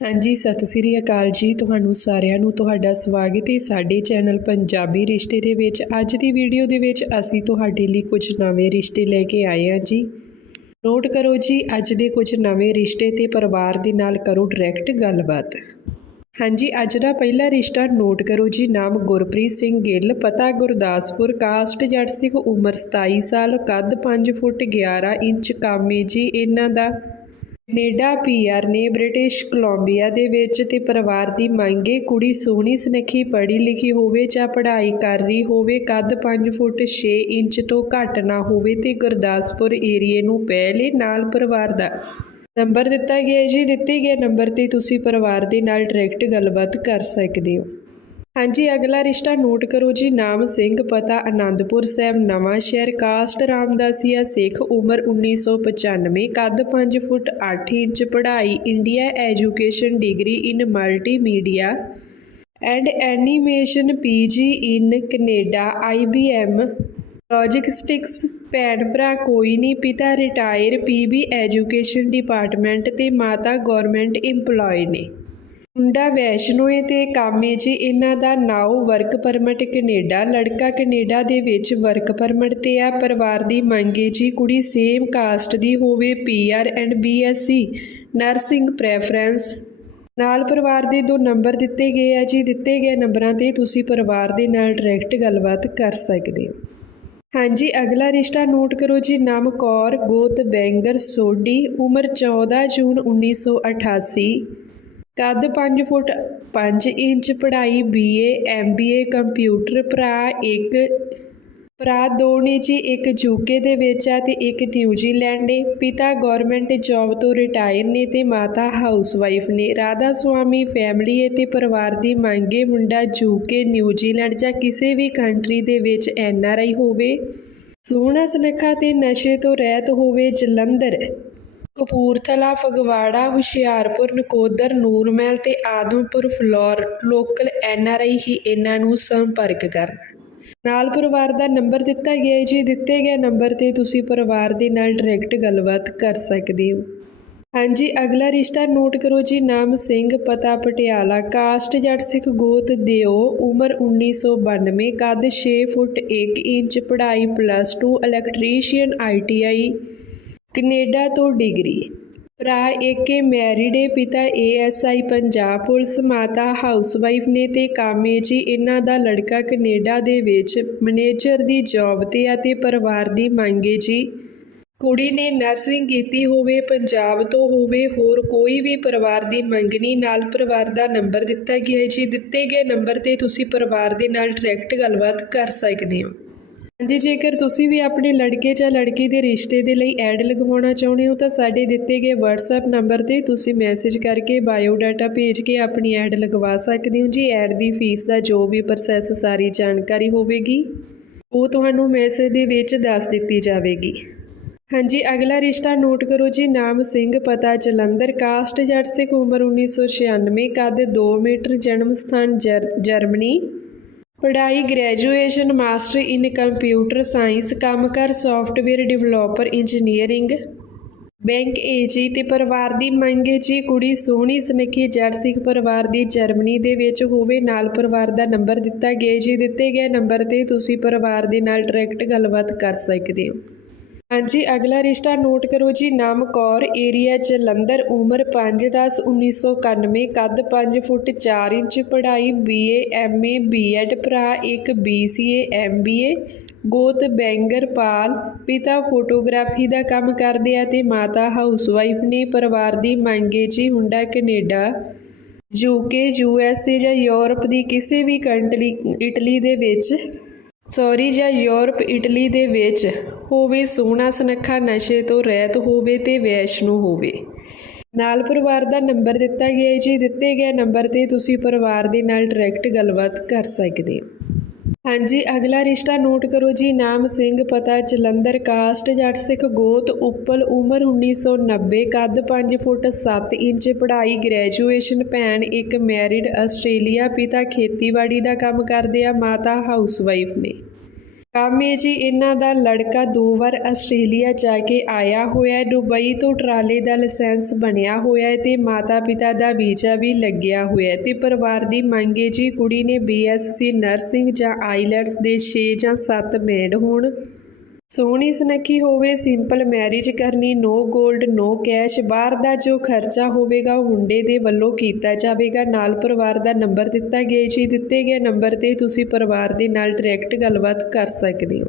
ਹਾਂਜੀ, ਸਤਿ ਸ੍ਰੀ ਅਕਾਲ ਜੀ ਤੁਹਾਨੂੰ ਸਾਰਿਆਂ ਨੂੰ। ਤੁਹਾਡਾ ਸਵਾਗਤ ਹੈ ਸਾਡੇ ਚੈਨਲ ਪੰਜਾਬੀ ਰਿਸ਼ਤੇ ਦੇ ਵਿੱਚ। ਅੱਜ ਦੀ ਵੀਡੀਓ ਦੇ ਵਿੱਚ ਅਸੀਂ ਤੁਹਾਡੇ ਲਈ ਕੁਝ ਨਵੇਂ ਰਿਸ਼ਤੇ ਲੈ ਕੇ ਆਏ ਹਾਂ ਜੀ। ਨੋਟ ਕਰੋ ਜੀ, ਅੱਜ ਦੇ ਕੁਝ ਨਵੇਂ ਰਿਸ਼ਤੇ ਤੇ ਪਰਿਵਾਰ ਦੇ ਨਾਲ ਕਰੋ ਡਾਇਰੈਕਟ ਗੱਲਬਾਤ। ਹਾਂਜੀ, ਅੱਜ ਦਾ ਪਹਿਲਾ ਰਿਸ਼ਤਾ ਨੋਟ ਕਰੋ ਜੀ, ਨਾਮ ਗੁਰਪ੍ਰੀਤ ਸਿੰਘ ਗਿੱਲ, ਪਤਾ ਗੁਰਦਾਸਪੁਰ, ਕਾਸਟ ਜੱਟ ਸਿੱਖ ਉਮਰ 27 ਸਾਲ, ਕੱਦ 5 ਫੁੱਟ 11 ਇੰਚ, ਕਾਮੇ ਜੀ, ਇਹਨਾਂ ਦਾ ਕੈਨੇਡਾ ਪੀਆਰ ਨੇ ਬ੍ਰਿਟਿਸ਼ ਕੋਲੰਬੀਆ ਦੇ ਵਿੱਚ ਤੇ ਪਰਿਵਾਰ ਦੀ ਮੰਗੇ ਕੁੜੀ ਸੋਹਣੀ ਸੁਨੱਖੀ ਪੜ੍ਹੀ ਲਿਖੀ ਹੋਵੇ ਜਾਂ ਪੜ੍ਹਾਈ ਕਰ ਰਹੀ ਹੋਵੇ, ਕੱਦ 5 ਫੁੱਟ 6 ਇੰਚ ਤੋਂ ਘੱਟ ਨਾ ਹੋਵੇ ਤੇ ਗੁਰਦਾਸਪੁਰ ਏਰੀਏ ਨੂੰ ਪਹਿਲੇ ਨਾਲ ਪਰਿਵਾਰ ਦਾ ਨੰਬਰ ਦਿੱਤਾ ਗਿਆ ਜੀ। ਦਿੱਤੇ ਗਏ ਨੰਬਰ ਤੇ ਤੁਸੀਂ ਪਰਿਵਾਰ ਦੇ ਨਾਲ ਡਾਇਰੈਕਟ ਗੱਲਬਾਤ ਕਰ ਸਕਦੇ ਹੋ। ਹਾਂਜੀ, ਅਗਲਾ ਰਿਸ਼ਤਾ ਨੋਟ ਕਰੋ ਜੀ। ਨਾਮ ਸਿੰਘ, ਪਤਾ ਆਨੰਦਪੁਰ ਸਾਹਿਬ। ਨਵਾਂ ਸ਼ਹਿਰ ਕਾਸਟ ਰਾਮਦਾਸੀਆ ਸਿੱਖ ਉਮਰ 1995 ਕੱਦ 5 ਫੁੱਟ 8 ਇੰਚ। ਪੜ੍ਹਾਈ India education degree in multimedia and animation PG in Canada IBM logistics ਭੈਣ ਭਰਾ ਕੋਈ ਨਹੀਂ ਪਿਤਾ ਰਿਟਾਇਰ। ਪੀਬੀ ਐਜੂਕੇਸ਼ਨ ਡਿਪਾਰਟਮੈਂਟ ਤੇ ਮਾਤਾ ਗਵਰਨਮੈਂਟ EMPLOYE ਨੇ। ਮੁੰਡਾ ਵੈਸ਼ਨੋਏ ਤੇ ਕਾਮੇ ਜੀ, ਇਹਨਾਂ ਦਾ ਨਾਉ ਵਰਕ ਪਰਮਿਟ ਕੈਨੇਡਾ, ਲੜਕਾ ਕੈਨੇਡਾ ਦੇ ਵਿੱਚ ਵਰਕ ਪਰਮਿਟ ਤੇ ਆ, ਪਰਿਵਾਰ ਦੀ ਮੰਗੇ ਜੀ, ਕੁੜੀ ਸੇਮ ਕਾਸਟ ਦੀ ਹੋਵੇ PR and BSc nursing preference ਨਾਲ ਪਰਿਵਾਰ ਦੇ ਦੋ ਨੰਬਰ ਦਿੱਤੇ ਗਏ ਆ ਜੀ, ਦਿੱਤੇ ਗਏ ਨੰਬਰਾਂ ਤੇ ਤੁਸੀਂ ਪਰਿਵਾਰ ਦੇ ਨਾਲ ਡਾਇਰੈਕਟ ਗੱਲਬਾਤ ਕਰ ਸਕਦੇ ਹੋ। ਹਾਂਜੀ, ਅਗਲਾ ਰਿਸ਼ਤਾ ਨੋਟ ਕਰੋ ਜੀ, ਨਾਮ ਕੌਰ, ਗੋਤ ਬੈਂਗਰ ਸੋਢੀ, ਉਮਰ 14 ਜੂਨ 1988 ਕੱਦ 5 ਫੁੱਟ 5 ਇੰਚ, ਪੜ੍ਹਾਈ ਬੀਏ ਐਮਬੀਏ ਕੰਪਿਊਟਰ ਭਰਾ ਇੱਕ, ਭਰਾ ਦੋ ਨੇ ਜੀ ਇੱਕ ਯੂਕੇ ਦੇ ਵਿੱਚ ਆ ਤੇ ਇੱਕ ਨਿਊਜ਼ੀਲੈਂਡ ਨੇ ਪਿਤਾ ਗਵਰਨਮੈਂਟ ਜੌਬ ਤੋਂ ਰਿਟਾਇਰ ਨੇ ਤੇ ਮਾਤਾ ਹਾਊਸਵਾਈਫ ਨੇ। ਰਾਧਾ ਸੁਆਮੀ ਫੈਮਿਲੀ ਹੈ ਤੇ ਪਰਿਵਾਰ ਦੀ ਮੰਗੇ ਮੁੰਡਾ ਯੂਕੇ ਨਿਊਜ਼ੀਲੈਂਡ ਜਾਂ ਕਿਸੇ ਵੀ ਕੰਟਰੀ ਦੇ ਵਿੱਚ ਐਨਆਰਆਈ ਹੋਵੇ। ਸੋਹਣਾ ਸੁਨੱਖਾ ਤੇ ਨਸ਼ੇ ਤੋਂ ਰਹਿਤ ਹੋਵੇ ਜਲੰਧਰ। ਕਪੂਰਥਲਾ, ਫਗਵਾੜਾ, ਹੁਸ਼ਿਆਰਪੁਰ, ਨਕੋਦਰ, ਨੂਰਮਹਿਲ ਤੇ ਆਦਮਪੁਰ ਫਲੋਰ ਲੋਕਲ ਐਨਆਰਆਈ ਹੀ ਇਹਨਾਂ ਨੂੰ ਸੰਪਰਕ ਕਰਨ। ਨਾਲ ਪਰਿਵਾਰ ਦਾ ਨੰਬਰ ਦਿੱਤਾ ਗਿਆ ਹੈ ਜੀ। ਦਿੱਤੇ ਗਏ ਨੰਬਰ ਤੇ ਤੁਸੀਂ ਪਰਿਵਾਰ ਦੇ ਨਾਲ ਡਾਇਰੈਕਟ ਗੱਲਬਾਤ ਕਰ ਸਕਦੇ ਹੋ। ਹਾਂਜੀ, ਅਗਲਾ ਰਿਸ਼ਤਾ ਨੋਟ ਕਰੋ ਜੀ। ਨਾਮ ਸਿੰਘ, ਪਤਾ ਪਟਿਆਲਾ, ਕਾਸਟ ਜੱਟ ਸਿੱਖ ਗੋਤ ਦਿਓ, ਉਮਰ 1992 ਕੱਦ 6 ਫੁੱਟ 1 ਇੰਚ, ਪੜ੍ਹਾਈ ਪਲੱਸ 2 ਇਲੈਕਟ੍ਰੀਸ਼ੀਅਨ ਆਈਟੀਆਈ ਕੈਨੇਡਾ ਤੋਂ ਡਿਗਰੀ। ਭਰਾ ਏਕੇ ਮੈਰਿਡ ਏ, ਪਿਤਾ ਏਐਸਆਈ ਪੰਜਾਬ ਪੁਲਿਸ, ਮਾਤਾ ਹਾਊਸਵਾਈਫ ਨੇ ਤੇ ਕਾਮੇ ਜੀ ਇਹਨਾਂ ਦਾ ਲੜਕਾ ਕੈਨੇਡਾ ਦੇ ਵਿੱਚ ਮੈਨੇਜਰ ਦੀ ਜੌਬ ਤੇ ਆ ਤੇ ਪਰਿਵਾਰ ਦੀ ਮੰਗੇ ਜੀ। ਕੁੜੀ ਨੇ ਨਰਸਿੰਗ ਕੀਤੀ ਹੋਵੇ, ਪੰਜਾਬ ਤੋਂ ਹੋਵੇ, ਹੋਰ ਕੋਈ ਵੀ ਪਰਿਵਾਰ ਦੀ ਮੰਗਣੀ ਨਾਲ ਪਰਿਵਾਰ ਦਾ ਨੰਬਰ ਦਿੱਤਾ ਗਿਆ ਹੈ ਜੀ। ਦਿੱਤੇ ਗਏ ਨੰਬਰ ਤੇ ਤੁਸੀਂ ਪਰਿਵਾਰ ਦੇ ਨਾਲ ਡਾਇਰੈਕਟ ਗੱਲਬਾਤ ਕਰ ਸਕਦੇ ਹੋ। ਹਾਂਜੀ, ਜੇਕਰ ਤੁਸੀਂ ਵੀ ਆਪਣੇ ਲੜਕੇ ਜਾਂ ਲੜਕੀ ਦੇ ਰਿਸ਼ਤੇ ਦੇ ਲਈ ਐਡ ਲਗਵਾਉਣਾ ਚਾਹੁੰਦੇ ਹੋ, ਤਾਂ ਸਾਡੇ ਦਿੱਤੇ ਗਏ WhatsApp ਨੰਬਰ ਤੇ ਤੁਸੀਂ ਮੈਸੇਜ ਕਰਕੇ ਬਾਇਓ ਡਾਟਾ ਭੇਜ ਕੇ ਆਪਣੀ ਐਡ ਲਗਵਾ ਸਕਦੇ ਹੋ। ਜੀ, ਐਡ ਦੀ ਫੀਸ ਦਾ ਜੋ ਵੀ ਪ੍ਰੋਸੈਸ ਸਾਰੀ ਜਾਣਕਾਰੀ ਹੋਵੇਗੀ। ਉਹ ਤੁਹਾਨੂੰ ਮੈਸੇਜ ਦੇ ਵਿੱਚ ਦੱਸ ਦਿੱਤੀ ਜਾਵੇਗੀ। ਹਾਂਜੀ, ਅਗਲਾ ਰਿਸ਼ਤਾ ਨੋਟ ਕਰੋ। ਜੀ, ਨਾਮ ਸਿੰਘ, ਪਤਾ ਜਲੰਧਰ ਕਾਸਟ ਜੱਟ ਸਿੱਖ ਉਮਰ 1996 ਕੱਦ 2 ਮੀਟਰ ਜਨਮ ਸਥਾਨ ਜਰ- ਜਰਮਨੀ। ਪੜ੍ਹਾਈ graduation master in computer science ਕੰਮ ਕਰ ਸੌਫਟਵੇਅਰ ਡਿਵੈਲਪਰ ਇੰਜੀਨੀਅਰਿੰਗ ਬੈਂਕ ਏ ਜੀ ਤੇ ਪਰਿਵਾਰ ਦੀ ਮੰਗੇ ਜੀ, ਕੁੜੀ ਸੋਹਣੀ, ਸੁਨੱਖੀ ਜੱਟ ਸਿੱਖ ਪਰਿਵਾਰ ਦੀ ਜਰਮਨੀ ਦੇ ਵਿੱਚ ਹੋਵੇ, ਨਾਲ ਪਰਿਵਾਰ ਦਾ ਨੰਬਰ ਦਿੱਤਾ ਗਿਆ ਜੀ, ਦਿੱਤੇ ਗਏ ਨੰਬਰ ਤੇ ਤੁਸੀਂ ਪਰਿਵਾਰ ਦੇ ਨਾਲ ਡਾਇਰੈਕਟ ਗੱਲਬਾਤ ਕਰ ਸਕਦੇ ਹੋ। ਹਾਂਜੀ, ਅਗਲਾ ਰਿਸ਼ਤਾ ਨੋਟ ਕਰੋ ਜੀ। ਨਾਮ ਕੌਰ ਏਰੀਆ ਜਲੰਧਰ ਉਮਰ 5/10/1991 ਕੱਦ 5 ਫੁੱਟ 4 ਇੰਚ, ਪੜ੍ਹਾਈ ਬੀਏ ਐਮਏ ਬੀਐਡ ਭਰਾ ਇੱਕ ਬੀਸੀਏ ਐਮਬੀਏ ਗੋਤ, ਬੈਂਗਰ, ਪਾਲ, ਪਿਤਾ ਫੋਟੋਗ੍ਰਾਫੀ ਦਾ ਕੰਮ ਕਰਦੇ ਆ ਤੇ ਮਾਤਾ ਹਾਊਸਵਾਈਫ ਨੇ ਪਰਿਵਾਰ ਦੀ ਮੰਗੇ ਜੀ ਹੁੰਡਾ ਕੈਨੇਡਾ ਯੂਕੇ ਯੂਐਸਏ ਜਾਂ ਯੂਰਪ ਦੀ ਕਿਸੇ ਵੀ ਕੰਟਰੀ, ਇਟਲੀ ਦੇ ਵਿੱਚ ਸੌਰੀ ਜਾਂ ਯੂਰਪ, ਇਟਲੀ ਦੇ ਵਿੱਚ ਹੋਵੇ ਸੋਹਣਾ ਸੁਨੱਖਾ ਨਸ਼ੇ ਤੋਂ ਰਹਿਤ ਹੋਵੇ ਤੇ ਵੈਸ਼ਨੂ ਹੋਵੇ। ਨਾਲ ਪਰਿਵਾਰ ਦਾ ਨੰਬਰ ਦਿੱਤਾ ਗਿਆ ਹੈ ਜੀ। ਦਿੱਤੇ ਗਏ ਨੰਬਰ ਤੇ ਤੁਸੀਂ ਪਰਿਵਾਰ ਦੇ ਨਾਲ ਡਾਇਰੈਕਟ ਗੱਲਬਾਤ ਕਰ ਸਕਦੇ ਹੋ। ਹਾਂਜੀ, ਅਗਲਾ ਰਿਸ਼ਤਾ ਨੋਟ ਕਰੋ ਜੀ, ਨਾਮ ਸਿੰਘ, ਪਤਾ ਜਲੰਧਰ, ਕਾਸਟ, ਜੱਟ ਸਿੱਖ, ਗੋਤ, ਉੱਪਲ, ਉਮਰ 1990 ਕੱਦ 5 ਫੁੱਟ 7 ਇੰਚ, ਪੜ੍ਹਾਈ, ਗ੍ਰੈਜੂਏਸ਼ਨ ਭੈਣ, ਇੱਕ ਮੈਰਿਡ ਆਸਟ੍ਰੇਲੀਆ, ਪਿਤਾ ਖੇਤੀਬਾੜੀ ਦਾ ਕੰਮ ਕਰਦੇ ਆ, ਮਾਤਾ ਹਾਊਸਵਾਈਫ ਨੇ। ਕਾਮੇ ਜੀ, ਇਹਨਾਂ ਦਾ ਲੜਕਾ ਦੋ ਵਾਰ ਆਸਟ੍ਰੇਲੀਆ ਜਾ ਕੇ ਆਇਆ ਹੋਇਆ ਹੈ। ਦੁਬਈ ਤੋਂ ਟਰਾਲੇ ਦਾ ਲਾਇਸੈਂਸ ਬਣਿਆ ਹੋਇਆ ਹੈ ਤੇ ਮਾਤਾ ਪਿਤਾ ਦਾ ਵੀਜ਼ਾ ਵੀ ਲੱਗਿਆ ਹੋਇਆ ਹੈ ਤੇ ਪਰਿਵਾਰ ਦੀ ਮੰਗ ਹੈ ਜੀ, ਕੁੜੀ ਨੇ ਬੀਐਸਸੀ ਨਰਸਿੰਗ ਜਾਂ ਆਈਲੈਟਸ ਦੇ 6 ਜਾਂ 7 ਬੈਂਡ ਹੋਣ। ਸੋਹਣੀ ਸੁਨੱਖੀ ਹੋਵੇ ਸਿੰਪਲ ਮੈਰਿਜ ਕਰਨੀ ਨੋ 골ਡ ਨੋ ਕੈਸ਼ ਬਾਹਰ ਦਾ ਜੋ ਖਰਚਾ ਹੋਵੇਗਾ ਉਹ ਮੁੰਡੇ ਦੇ ਵੱਲੋਂ ਕੀਤਾ ਜਾਵੇਗਾ। ਨਾਲ ਪਰਿਵਾਰ ਦਾ ਨੰਬਰ ਦਿੱਤਾ ਗਿਆ ਜੀ। ਦਿੱਤੇ ਗਏ ਨੰਬਰ ਤੇ ਤੁਸੀਂ ਪਰਿਵਾਰ ਦੇ ਨਾਲ ਡਾਇਰੈਕਟ ਗੱਲਬਾਤ ਕਰ ਸਕਦੇ ਹੋ।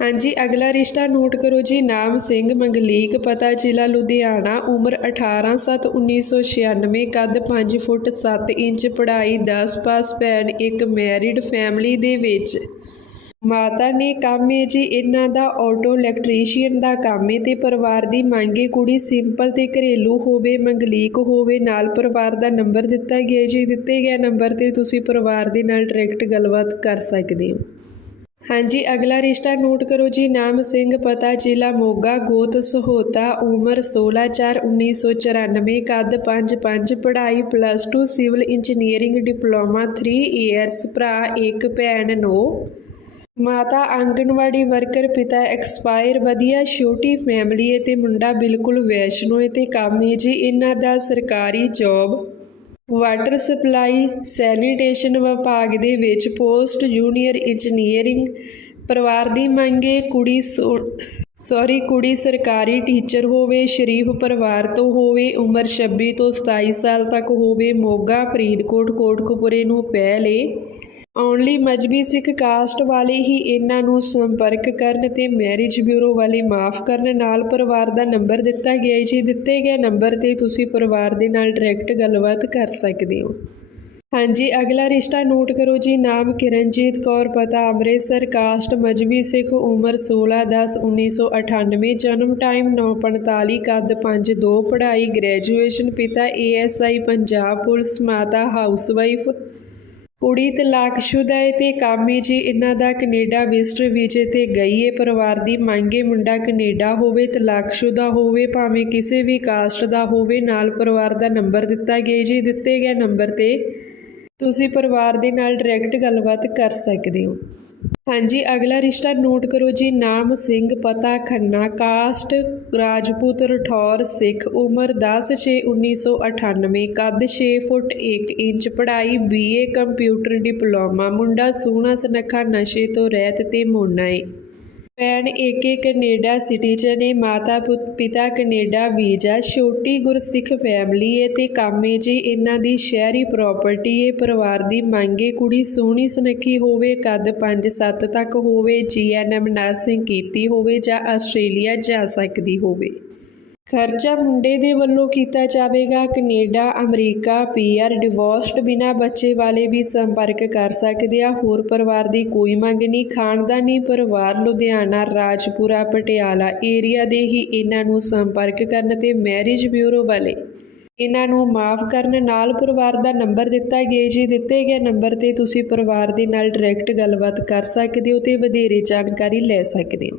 ਹਾਂਜੀ, ਅਗਲਾ ਰਿਸ਼ਤਾ ਨੋਟ ਕਰੋ ਜੀ। ਨਾਮ ਸਿੰਘ ਮੰਗਲੀਕ, ਪਤਾ ਜ਼ਿਲ੍ਹਾ ਲੁਧਿਆਣਾ, ਉਮਰ 18 7 1996 ਕੱਦ 5 ਫੁੱਟ 7 ਇੰਚ, ਪੜ੍ਹਾਈ 10 ਪਾਸ ਭੈਣ, ਇੱਕ ਮੈਰਿਡ ਫੈਮਿਲੀ ਦੇ ਵਿੱਚ। ਮਾਤਾ ਨੇ ਕੰਮ ਏ ਜੀ, ਇਹਨਾਂ ਦਾ ਆਟੋ ਇਲੈਕਟ੍ਰੀਸ਼ੀਅਨ ਦਾ ਕੰਮ ਏ ਤੇ ਪਰਿਵਾਰ ਦੀ ਮੰਗ ਏ ਕੁੜੀ ਸਿੰਪਲ ਤੇ ਘਰੇਲੂ ਹੋਵੇ, ਮੰਗਲੀਕ ਹੋਵੇ, ਨਾਲ ਪਰਿਵਾਰ ਦਾ ਨੰਬਰ ਦਿੱਤਾ ਗਿਆ ਜੀ। ਦਿੱਤੇ ਗਏ ਨੰਬਰ ਤੇ ਤੁਸੀਂ ਪਰਿਵਾਰ ਦੇ ਨਾਲ ਡਾਇਰੈਕਟ ਗੱਲਬਾਤ ਕਰ ਸਕਦੇ ਹੋ। ਹਾਂਜੀ, ਅਗਲਾ ਰਿਸ਼ਤਾ ਨੋਟ ਕਰੋ ਜੀ। ਨਾਮ ਸਿੰਘ, ਪਤਾ, ਜ਼ਿਲ੍ਹਾ, ਮੋਗਾ, ਗੋਤ, ਸਹੋਤਾ, ਉਮਰ 16/4/1994 ਕੱਦ 5-5 ਪੜ੍ਹਾਈ plus 2 civil engineering diploma 3 years ਭਰਾ ਇੱਕ, ਭੈਣ ਨੋ। ਮਾਤਾ ਆਂਗਣਵਾੜੀ ਵਰਕਰ ਪਿਤਾ ਐਕਸਪਾਇਰ, ਵਧੀਆ ਛੋਟੀ ਫੈਮਿਲੀ ਹੈ ਤੇ ਮੁੰਡਾ ਬਿਲਕੁਲ ਵੈਸ਼ਨੋ ਹੈ ਤੇ ਕੰਮ ਹੈ ਜੀ। ਇਹਨਾਂ ਦਾ ਸਰਕਾਰੀ ਜੌਬ ਵਾਟਰ ਸਪਲਾਈ, ਸੈਨੀਟੇਸ਼ਨ ਵਿਭਾਗ ਦੇ ਵਿੱਚ ਪੋਸਟ ਜੂਨੀਅਰ ਇੰਜੀਨੀਅਰਿੰਗ, ਪਰਿਵਾਰ ਦੀ ਮੰਗੇ ਕੁੜੀ ਸੌਰੀ, ਕੁੜੀ ਸਰਕਾਰੀ ਟੀਚਰ ਹੋਵੇ, ਸ਼ਰੀਫ ਪਰਿਵਾਰ ਤੋਂ ਹੋਵੇ, ਉਮਰ 26 ਤੋਂ 27 ਸਾਲ ਤੱਕ ਹੋਵੇ, ਮੋਗਾ, ਫਰੀਦਕੋਟ, ਕੋਟਕਪੁਰੇ ਨੂੰ ਪਹਿਲੇ ਓਨਲੀ ਮਜਬੀ ਸਿੱਖ ਕਾਸਟ ਵਾਲੇ ਹੀ ਇਹਨਾਂ ਨੂੰ ਸੰਪਰਕ ਕਰਨ ਤੇ ਮੈਰਿਜ ਬਿਊਰੋ ਵਾਲੇ ਮਾਫ ਕਰਨ ਨਾਲ ਪਰਿਵਾਰ ਦਾ ਨੰਬਰ ਦਿੱਤਾ ਗਿਆ ਹੈ। ਜੀ, ਦਿੱਤੇ ਗਏ ਨੰਬਰ ਤੇ ਤੁਸੀਂ ਪਰਿਵਾਰ ਦੇ ਨਾਲ ਡਾਇਰੈਕਟ ਗੱਲਬਾਤ ਕਰ ਸਕਦੇ ਹੋ। ਹਾਂਜੀ, ਅਗਲਾ ਰਿਸ਼ਤਾ ਨੋਟ ਕਰੋ ਜੀ। ਨਾਮ ਕਿਰਨਜੀਤ ਕੌਰ, ਪਤਾ ਅੰਮ੍ਰਿਤਸਰ ਕਾਸਟ ਮਜਬੀ ਸਿੱਖ ਉਮਰ 16 10 1998 ਜਨਮ ਟਾਈਮ 9:45 ਕੱਦ 5 2 ਪੜ੍ਹਾਈ ਗ੍ਰੈਜੂਏਸ਼ਨ ਪਿਤਾ ਏਐਸਆਈ ਪੰਜਾਬ ਪੁਲਿਸ, ਮਾਤਾ ਹਾਊਸਵਾਈਫ ਕੁੜੀ ਤਲਾਕਸ਼ੁਦਾ ਹੈ ਤੇ ਕਾਮੀ ਜੀ ਇਹਨਾਂ ਦਾ ਕੈਨੇਡਾ ਵਿਜ਼ਟਰ ਵੀਜ਼ੇ ਤੇ ਗਈ ਹੈ ਪਰਿਵਾਰ ਦੀ ਮੰਗੇ ਮੁੰਡਾ ਕੈਨੇਡਾ ਹੋਵੇ ਤਲਾਕਸ਼ੁਦਾ ਹੋਵੇ, ਭਾਵੇਂ ਕਿਸੇ ਵੀ ਕਾਸਟ ਦਾ ਹੋਵੇ, ਨਾਲ ਪਰਿਵਾਰ ਦਾ ਨੰਬਰ ਦਿੱਤਾ ਗਿਆ ਜੀ, ਦਿੱਤੇ ਗਏ ਨੰਬਰ ਤੇ ਤੁਸੀਂ ਪਰਿਵਾਰ ਦੇ ਨਾਲ ਡਾਇਰੈਕਟ ਗੱਲਬਾਤ ਕਰ ਸਕਦੇ ਹੋ। ਹਾਂਜੀ, ਅਗਲਾ ਰਿਸ਼ਤਾ ਨੋਟ ਕਰੋ ਜੀ। ਨਾਮ ਸਿੰਘ, ਪਤਾ ਖੰਨਾ, ਕਾਸਟ, ਰਾਜਪੂਤ ਰਠੌਰ, ਸਿੱਖ, ਉਮਰ 10/6/1998 ਕੱਦ 6 ਫੁੱਟ 1 ਇੰਚ, ਪੜ੍ਹਾਈ ਬੀਏ ਕੰਪਿਊਟਰ ਡਿਪਲੋਮਾ, ਮੁੰਡਾ ਸੋਹਣਾ ਸੁਨੱਖਾ, ਨਸ਼ੇ ਤੋਂ ਰਹਿਤ ਤੇ ਮੋਨਾ ਏ। ਭੈਣ ਏਕੇ ਕੈਨੇਡਾ ਸਿਟੀਜ਼ਨ ਏ ਮਾਤਾ ਪੁੱਤ, ਪਿਤਾ ਕੈਨੇਡਾ ਵੀਜ਼ਾ, ਛੋਟੀ ਗੁਰਸਿੱਖ ਫੈਮਿਲੀ ਏ ਤੇ ਕਾਮੇ ਜੀ ਇਹਨਾਂ ਦੀ ਸ਼ਹਿਰੀ ਪ੍ਰਾਪਰਟੀ ਏ, ਪਰਿਵਾਰ ਦੀ ਮੰਗੇ ਕੁੜੀ ਸੋਹਣੀ ਸੁਨੱਖੀ ਹੋਵੇ, ਕੱਦ 5-7 ਤੱਕ ਹੋਵੇ ਜੀਐਨਐਮ ਨਰਸਿੰਗ ਕੀਤੀ ਹੋਵੇ ਜਾਂ ਆਸਟ੍ਰੇਲੀਆ ਜਾ ਸਕਦੀ ਹੋਵੇ। ਖਰਚਾ ਮੁੰਡੇ ਦੇ ਵੱਲੋਂ ਕੀਤਾ ਜਾਵੇਗਾ। ਕੈਨੇਡਾ, ਅਮਰੀਕਾ, ਪੀਆਰ ਡਿਵੋਰਸਡ ਬਿਨਾ ਬੱਚੇ ਵਾਲੇ ਵੀ ਸੰਪਰਕ ਕਰ ਸਕਦੇ ਆ। ਹੋਰ ਪਰਿਵਾਰ ਦੀ ਕੋਈ ਮੰਗ ਨਹੀਂ, ਖਾਨਦਾਨੀ ਪਰਿਵਾਰ ਲੁਧਿਆਣਾ, ਰਾਜਪੁਰਾ, ਪਟਿਆਲਾ ਏਰੀਆ ਦੇ ਹੀ ਇਹਨਾਂ ਨੂੰ ਸੰਪਰਕ ਕਰਨ ਤੇ ਮੈਰਿਜ ਬਿਊਰੋ ਵਾਲੇ ਇਹਨਾਂ ਨੂੰ ਮਾਫ ਕਰਨ ਨਾਲ ਪਰਿਵਾਰ ਦਾ ਨੰਬਰ ਦਿੱਤਾ ਗਿਆ ਜੀ। ਦਿੱਤੇ ਗਏ ਨੰਬਰ ਤੇ ਤੁਸੀਂ ਪਰਿਵਾਰ ਦੇ ਨਾਲ ਡਾਇਰੈਕਟ ਗੱਲਬਾਤ ਕਰ ਸਕਦੇ ਹੋ ਤੇ ਵਧੇਰੇ ਜਾਣਕਾਰੀ ਲੈ ਸਕਦੇ ਹੋ।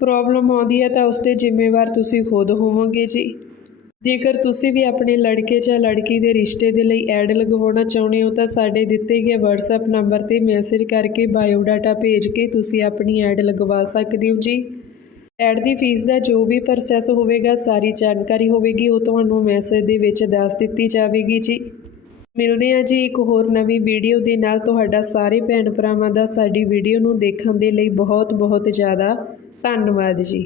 ਪ੍ਰੋਬਲਮ ਆਉਂਦੀ ਹੈ ਤਾਂ ਉਸ ਦੇ ਜ਼ਿੰਮੇਵਾਰ ਤੁਸੀਂ ਖੁਦ ਹੋਵੋਗੇ ਜੀ। ਜੇਕਰ ਤੁਸੀਂ ਵੀ ਆਪਣੇ ਲੜਕੇ ਜਾਂ ਲੜਕੀ ਦੇ ਰਿਸ਼ਤੇ ਦੇ ਲਈ ਐਡ ਲਗਵਾਉਣਾ ਚਾਹੁੰਦੇ ਹੋ ਤਾਂ ਸਾਡੇ ਦਿੱਤੇ ਗਏ WhatsApp ਨੰਬਰ ਤੇ ਮੈਸੇਜ ਕਰਕੇ ਬਾਇਓਡਾਟਾ ਭੇਜ ਕੇ ਤੁਸੀਂ ਆਪਣੀ ਐਡ ਲਗਵਾ ਸਕਦੇ ਹੋ ਜੀ। ਐਡ ਦੀ ਫੀਸ ਦਾ ਜੋ ਵੀ ਪ੍ਰੋਸੈਸ ਹੋਵੇਗਾ, ਸਾਰੀ ਜਾਣਕਾਰੀ ਹੋਵੇਗੀ, ਉਹ ਤੁਹਾਨੂੰ ਮੈਸੇਜ ਦੇ ਵਿੱਚ ਦੱਸ ਦਿੱਤੀ ਜਾਵੇਗੀ ਜੀ। ਮਿਲਦੇ ਹਾਂ ਜੀ ਇੱਕ ਹੋਰ ਨਵੀਂ ਵੀਡੀਓ ਦੇ ਨਾਲ। ਤੁਹਾਡਾ ਸਾਰੇ ਭੈਣ ਭਰਾਵਾਂ ਦਾ ਸਾਡੀ ਵੀਡੀਓ ਨੂੰ ਦੇਖਣ ਦੇ ਲਈ ਬਹੁਤ ਬਹੁਤ ਜ਼ਿਆਦਾ ਧੰਨਵਾਦ ਜੀ।